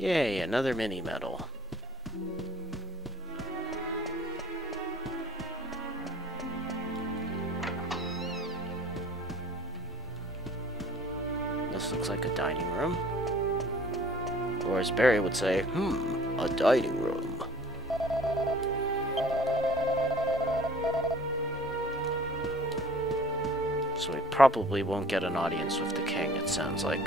Yay, another mini medal. This looks like a dining room. Or as Barry would say, a dining room. So we probably won't get an audience with the king, it sounds like.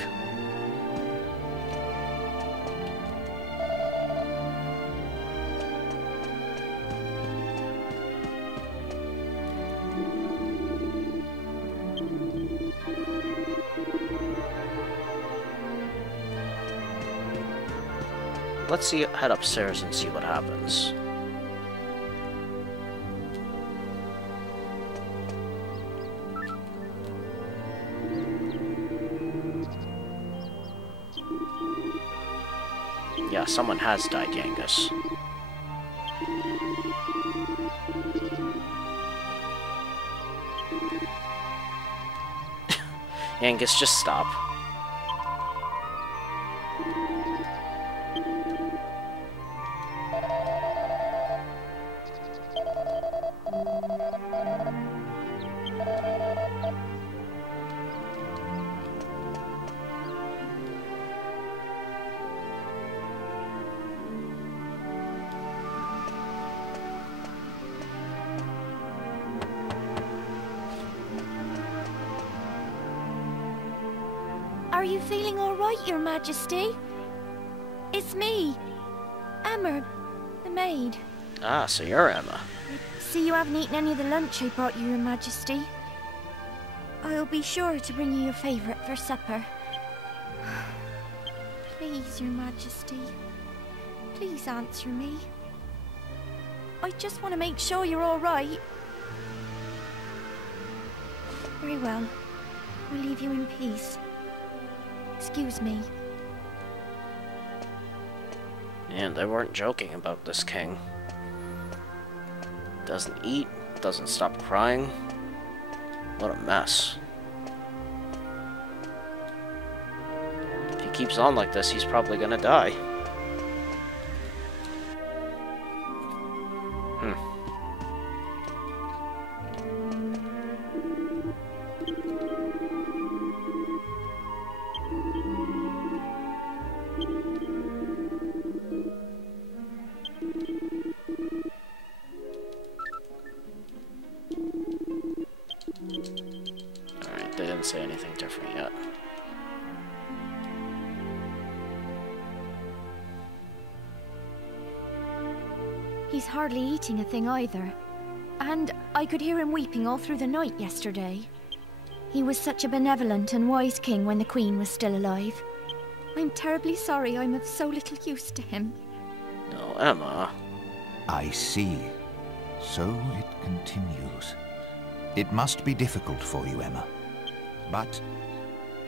Let's head upstairs and see what happens. Yeah, someone has died, Yangus. Yangus, just stop. Are you feeling all right, Your Majesty? It's me, Emma, the maid. Ah, so you're Emma. See, you haven't eaten any of the lunch I brought you, Your Majesty. I'll be sure to bring you your favourite for supper. Please, Your Majesty. Please answer me. I just want to make sure you're all right. Very well. We'll leave you in peace. Excuse me. And they weren't joking about this king. Doesn't eat, doesn't stop crying. What a mess. If he keeps on like this, he's probably gonna die. Alright, they didn't say anything different yet. He's hardly eating a thing either. And I could hear him weeping all through the night yesterday. He was such a benevolent and wise king when the Queen was still alive. I'm terribly sorry I'm of so little use to him. No, Emma. I see. So it continues. It must be difficult for you, Emma. But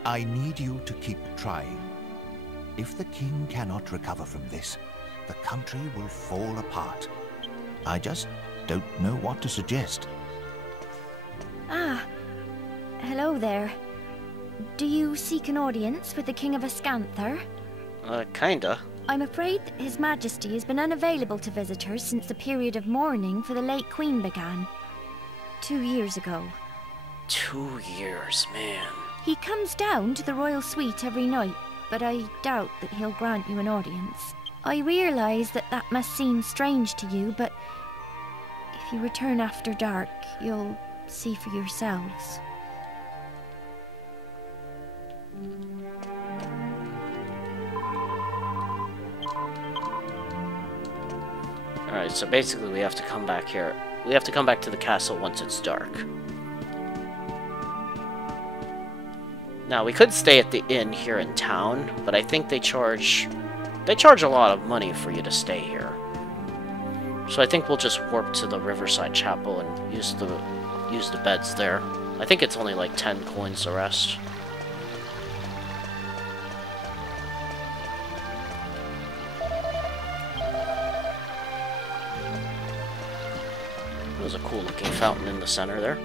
I need you to keep trying. If the king cannot recover from this, the country will fall apart. I just don't know what to suggest. Ah, hello there. Do you seek an audience with the King of Ascantha? Kinda. I'm afraid that His Majesty has been unavailable to visitors since the period of mourning for the late Queen began. 2 years ago. 2 years, man. He comes down to the royal suite every night, but I doubt that he'll grant you an audience. I realise that that must seem strange to you, but if you return after dark, you'll see for yourselves. Alright, so basically we have to come back here. We have to come back to the castle once it's dark. Now, we could stay at the inn here in town, but I think they charge a lot of money for you to stay here. So I think we'll just warp to the Riverside Chapel and use the beds there. I think it's only like 10 coins to rest. There's a cool looking fountain in the center there.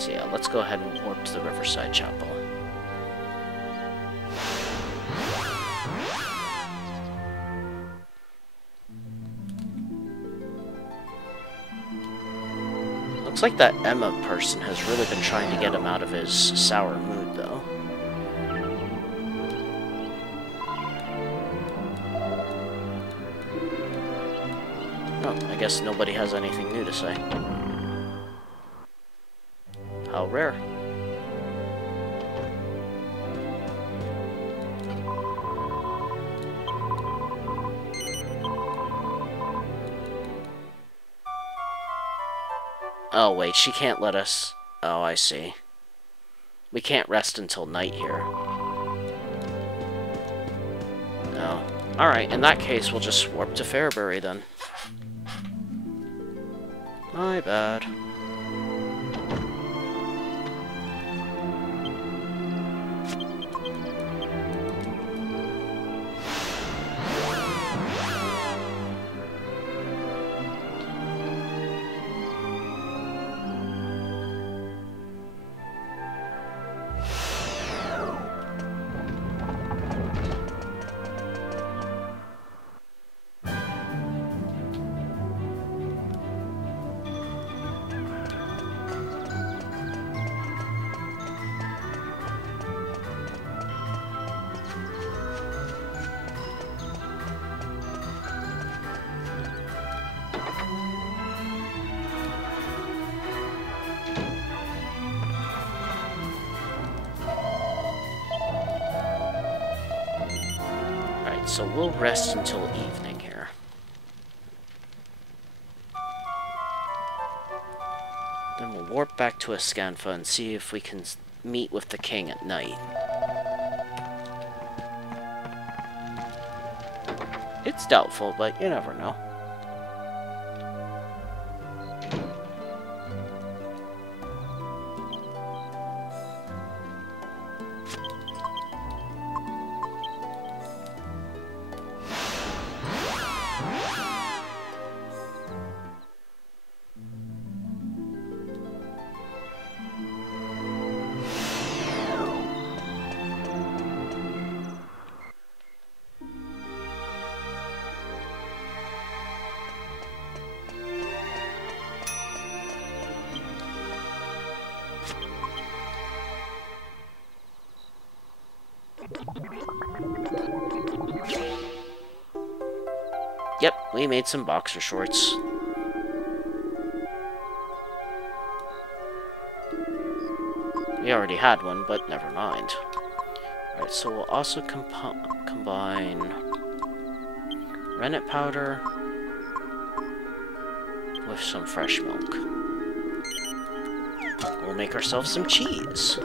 So yeah, let's go ahead and warp to the Riverside Chapel. Looks like that Emma person has really been trying to get him out of his sour mood, though. Oh, I guess nobody has anything new to say. How rare. Oh, wait, she can't let us... Oh, I see. We can't rest until night here. Oh. Alright, in that case, we'll just warp to Fairbury, then. My bad. So we'll rest until evening here. Then we'll warp back to Ascantha and see if we can meet with the king at night. It's doubtful, but you never know. Yep, we made some boxer shorts. We already had one, but never mind. Alright, so we'll also combine rennet powder with some fresh milk. We'll make ourselves some cheese.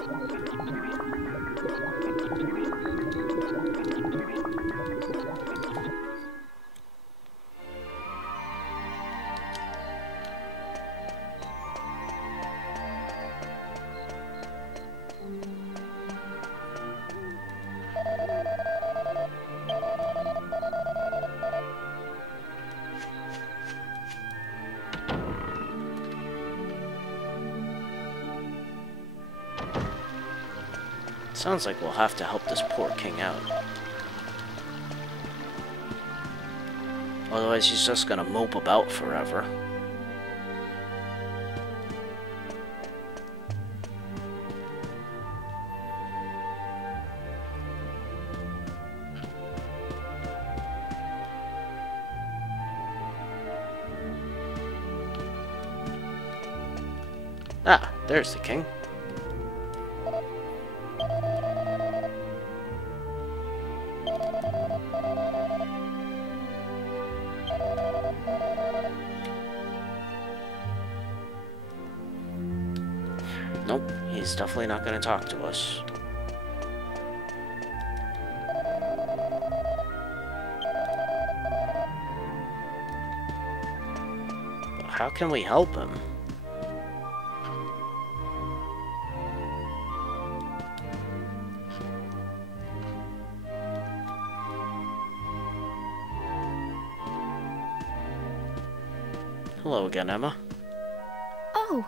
Sounds like we'll have to help this poor king out. Otherwise he's just gonna mope about forever. Ah, there's the king. Nope, he's definitely not going to talk to us. But how can we help him? Hello again, Emma. Oh.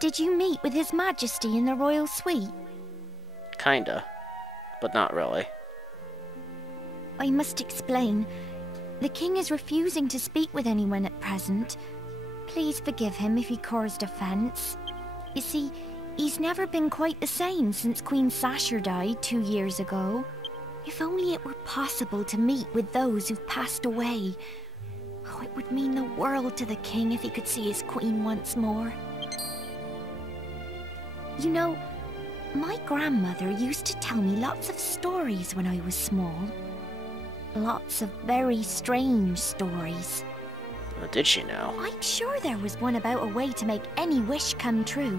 Did you meet with His Majesty in the royal suite? Kinda, but not really. I must explain. The king is refusing to speak with anyone at present. Please forgive him if he caused offence. You see, he's never been quite the same since Queen Sasha died 2 years ago. If only it were possible to meet with those who've passed away. Oh, it would mean the world to the king if he could see his queen once more. You know, my grandmother used to tell me lots of stories when I was small. Lots of very strange stories. Did she now? I'm sure there was one about a way to make any wish come true.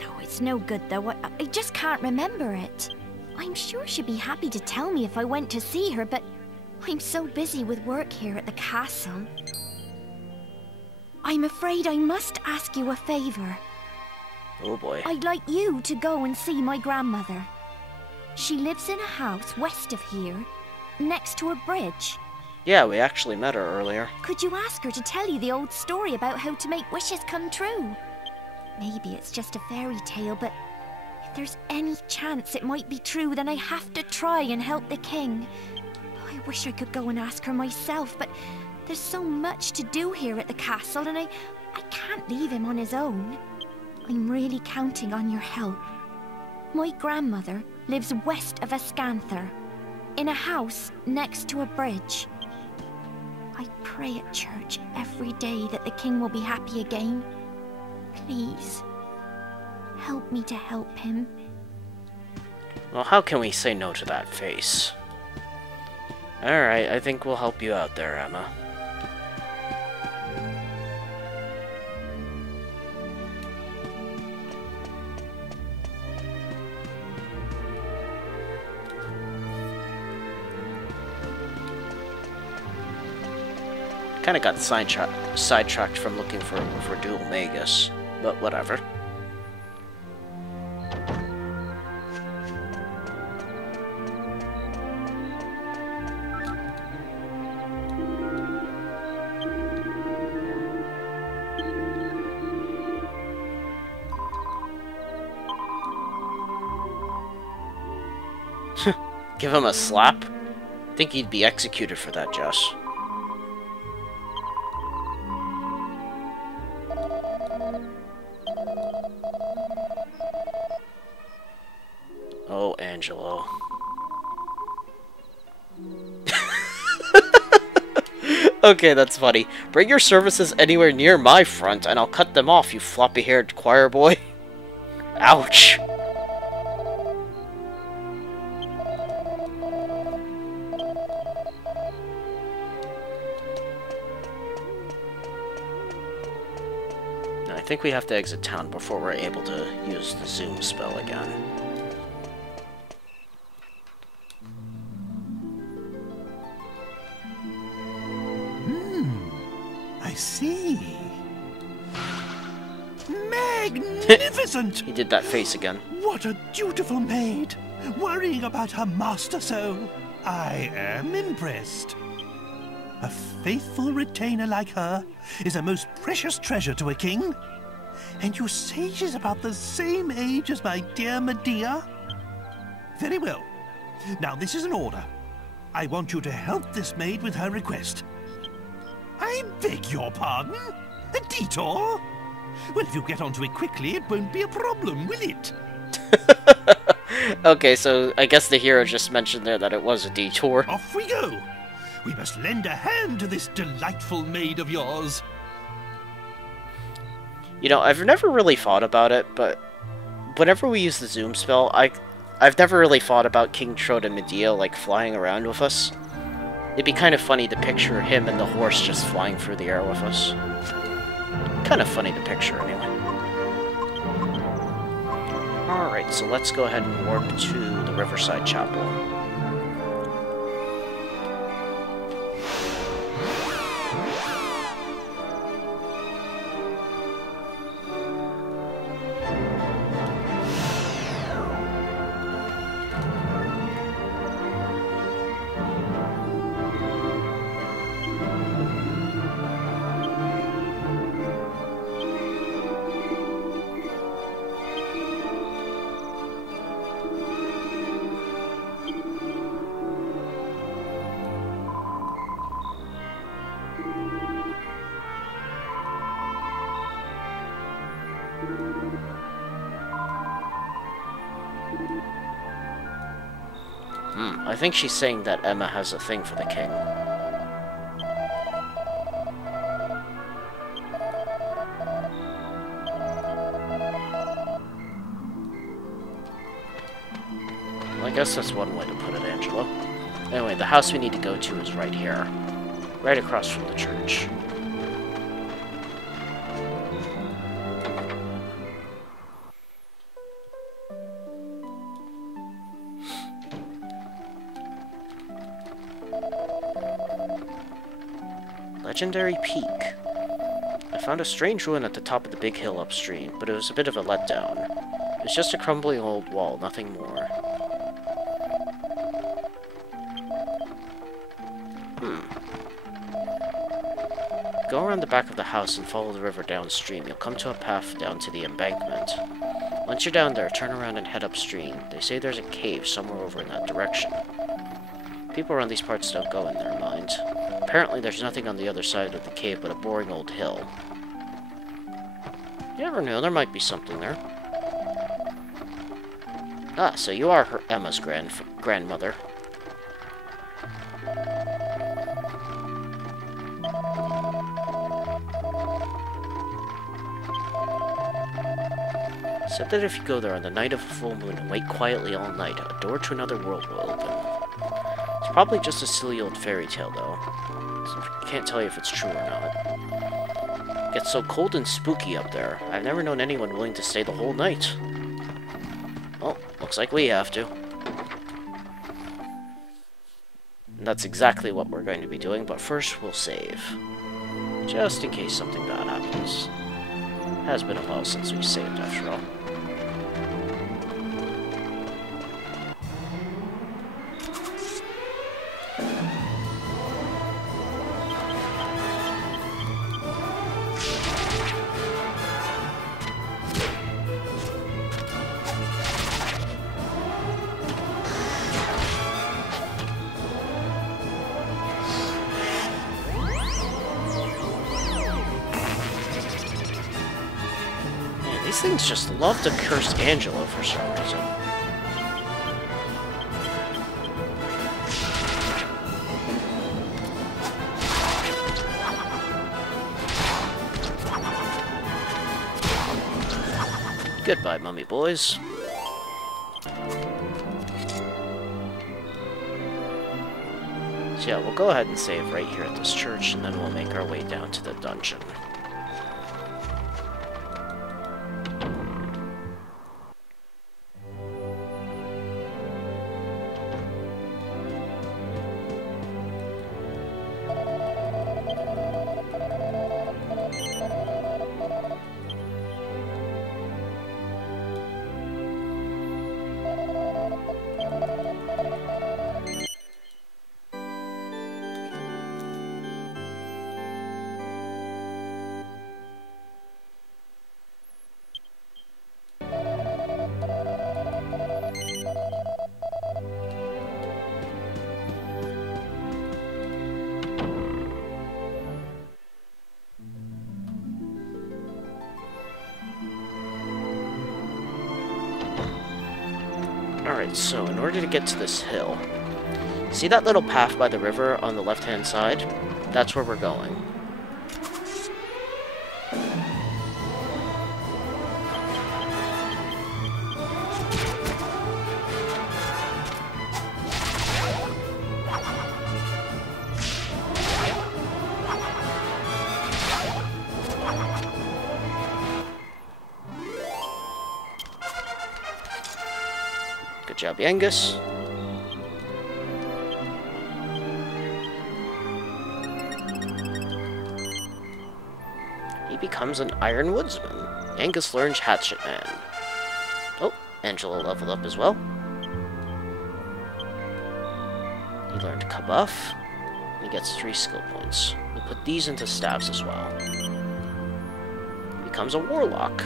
No, it's no good though. I just can't remember it. I'm sure she'd be happy to tell me if I went to see her, but I'm so busy with work here at the castle. I'm afraid I must ask you a favor. Oh boy. I'd like you to go and see my grandmother. She lives in a house west of here, next to a bridge. Yeah, we actually met her earlier. Could you ask her to tell you the old story about how to make wishes come true? Maybe it's just a fairy tale, but if there's any chance it might be true, then I have to try and help the king. I wish I could go and ask her myself, but there's so much to do here at the castle, and I can't leave him on his own. I'm really counting on your help. My grandmother lives west of Ascantha, in a house next to a bridge. I pray at church every day that the king will be happy again. Please, help me to help him. Well, how can we say no to that face? Alright, I think we'll help you out there, Emma. Kinda got sidetracked from looking for dual magus, but whatever. Give him a slap? Think he'd be executed for that, Jess. Oh, Angelo. Okay, that's funny. Bring your services anywhere near my front, and I'll cut them off, you floppy-haired choir boy. Ouch. I think we have to exit town before we're able to use the zoom spell again. I see. Magnificent! He did that face again. What a dutiful maid! Worrying about her master so. I am impressed. A faithful retainer like her is a most precious treasure to a king. And you say she's about the same age as my dear Medea? Very well. Now this is an order. I want you to help this maid with her request. I beg your pardon? A detour? Well, if you get onto it quickly, it won't be a problem, will it? Okay, so I guess the hero just mentioned there that it was a detour. Off we go! We must lend a hand to this delightful maid of yours. You know, I've never really thought about it, but whenever we use the zoom spell, I've never really thought about King Trode and Medea, like, flying around with us. It'd be kind of funny to picture him and the horse just flying through the air with us. Kind of funny to picture, anyway. Alright, so let's go ahead and warp to the Riverside Chapel. I think she's saying that Emma has a thing for the king. Well, I guess that's one way to put it, Angela. Anyway, the house we need to go to is right here. Right across from the church. Legendary Peak. I found a strange ruin at the top of the big hill upstream, but it was a bit of a letdown. It was just a crumbling old wall, nothing more. Go around the back of the house and follow the river downstream. You'll come to a path down to the embankment. Once you're down there, turn around and head upstream. They say there's a cave somewhere over in that direction. People around these parts don't go in there, mind. Apparently there's nothing on the other side of the cave but a boring old hill. You never know, there might be something there. Ah, so you are Emma's grandmother. Said that if you go there on the night of a full moon and wait quietly all night, a door to another world will open. It's probably just a silly old fairy tale, though. So I can't tell you if it's true or not. It gets so cold and spooky up there. I've never known anyone willing to stay the whole night. Well, looks like we have to. And that's exactly what we're going to be doing, but first we'll save. Just in case something bad happens. It has been a while since we saved, after all. These things just love to curse Angela for some reason. Goodbye, mummy boys. So yeah, we'll go ahead and save right here at this church, and then we'll make our way down to the dungeon. Alright, so in order to get to this hill, see that little path by the river on the left-hand side? That's where we're going. Good job, Angus. He becomes an Iron Woodsman. Angus learns Hatchet Man. Oh, Angela leveled up as well. He learned Kabuff. He gets 3 skill points. We'll put these into staves as well. He becomes a Warlock.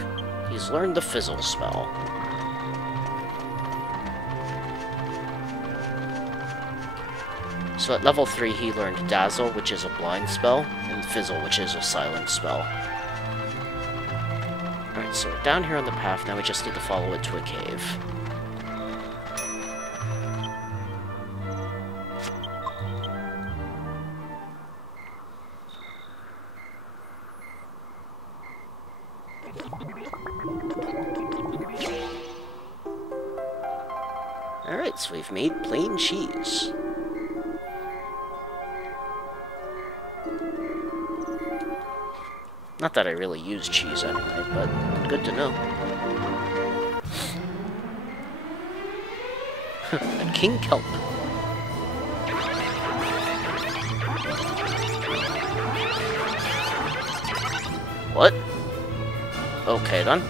He's learned the Fizzle spell. So at level 3 he learned Dazzle, which is a blind spell, and Fizzle, which is a silent spell. Alright, so we're down here on the path, now we just need to follow it to a cave. nights, we've made plain cheese. Not that I really use cheese anyway, but good to know. A king kelp. What? Okay then.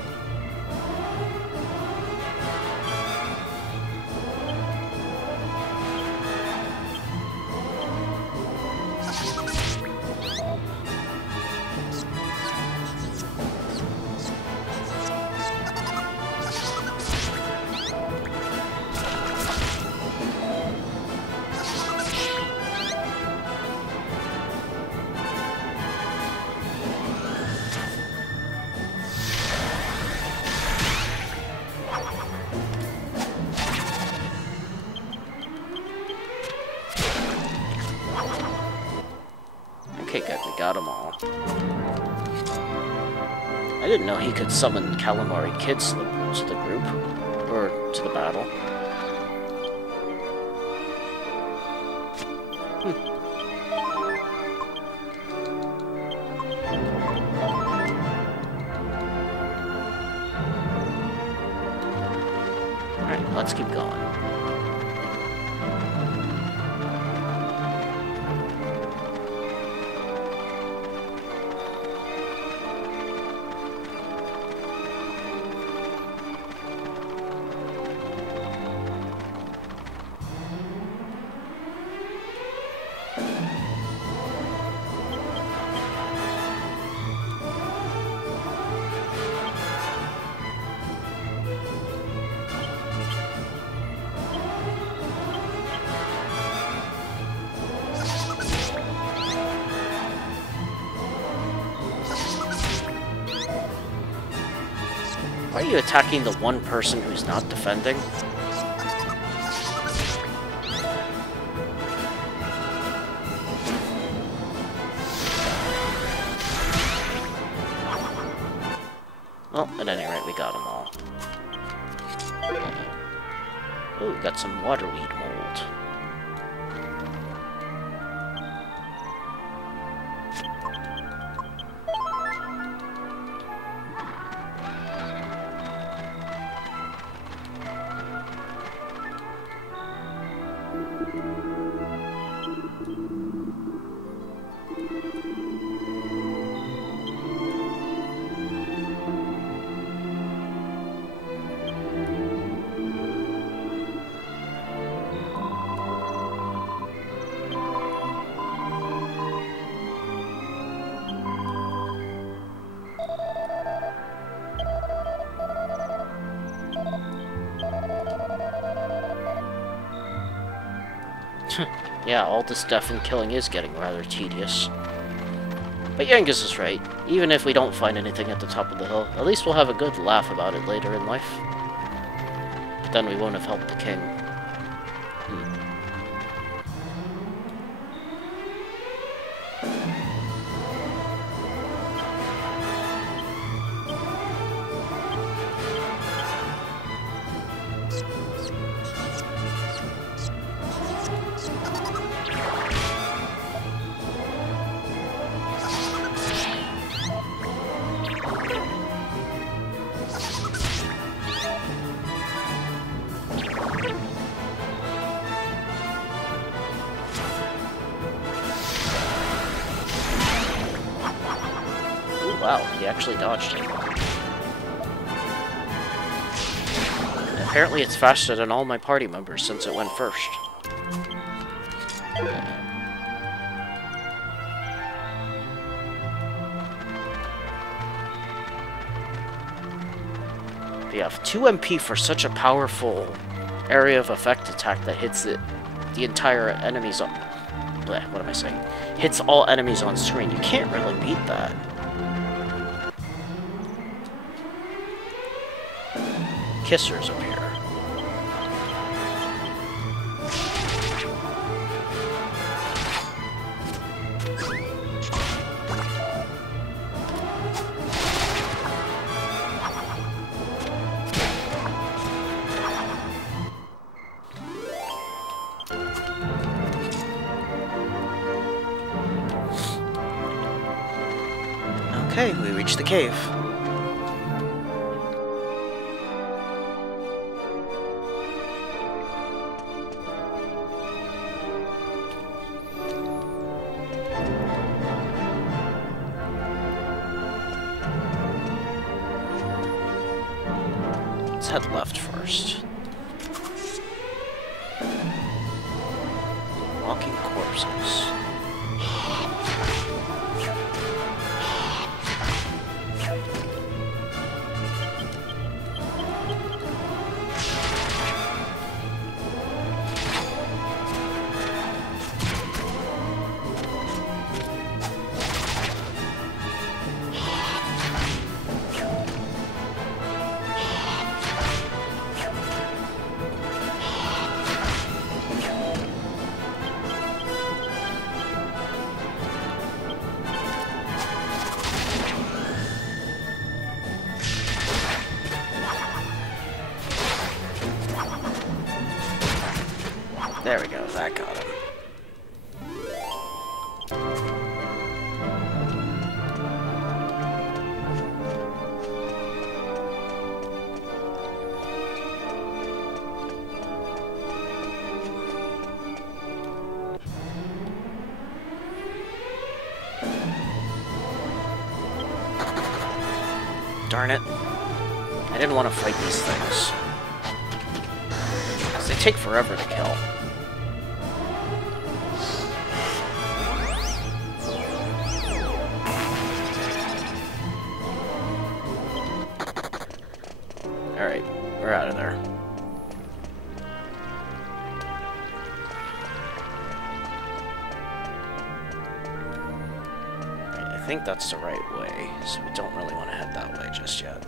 Okay, good, we got them all. I didn't know he could summon calamari kids to the group, or to the battle. Alright, let's keep going. Why are you attacking the one person who's not defending? Well, at any rate, we got them all. Oh, we got some waterweed mold. Yeah, all this death and killing is getting rather tedious. But Yangus is right. Even if we don't find anything at the top of the hill, at least we'll have a good laugh about it later in life. But then we won't have helped the king. Wow, he actually dodged it. Apparently it's faster than all my party members since it went first. But yeah, 2 MP for such a powerful area of effect attack that hits the entire enemies on... Bleh, what am I saying? Hits all enemies on screen. You can't really beat that. Kissers appear. Okay, we reached the cave. Let's head left first. Walking corpses. There we go, that got him. Darn it. I didn't want to fight these things. Because they take forever to kill. Alright, we're out of there. I think that's the right way, so we don't really want to head that way just yet.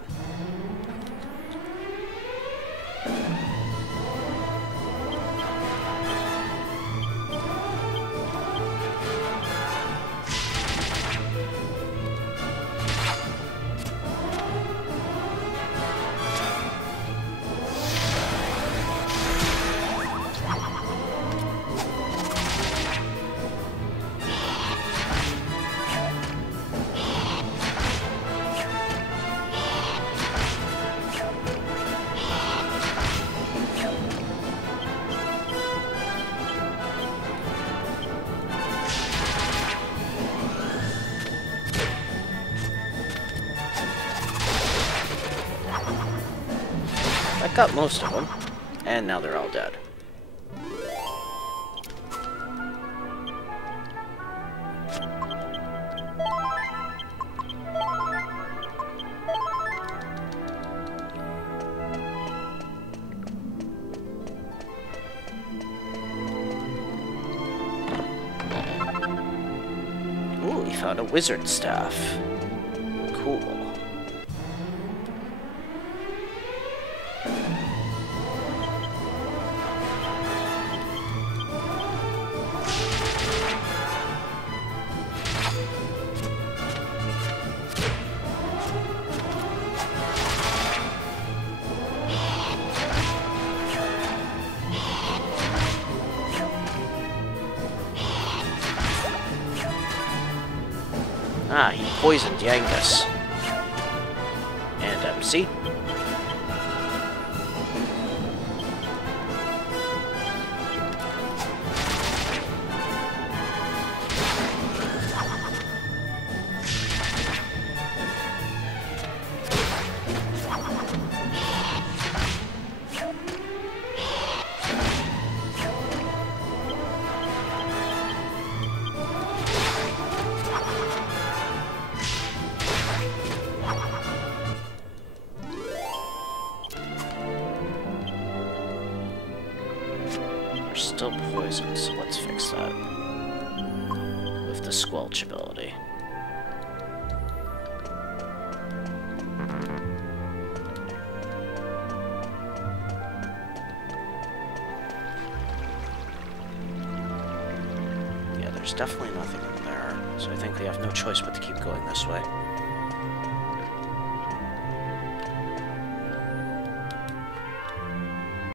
I got most of them, and now they're all dead. Ooh, we found a wizard staff. Cool. Ah, he poisoned Yangus. And MC. Still poisoned, so let's fix that with the squelch ability. Yeah, there's definitely nothing in there, so I think we have no choice but to keep going this way.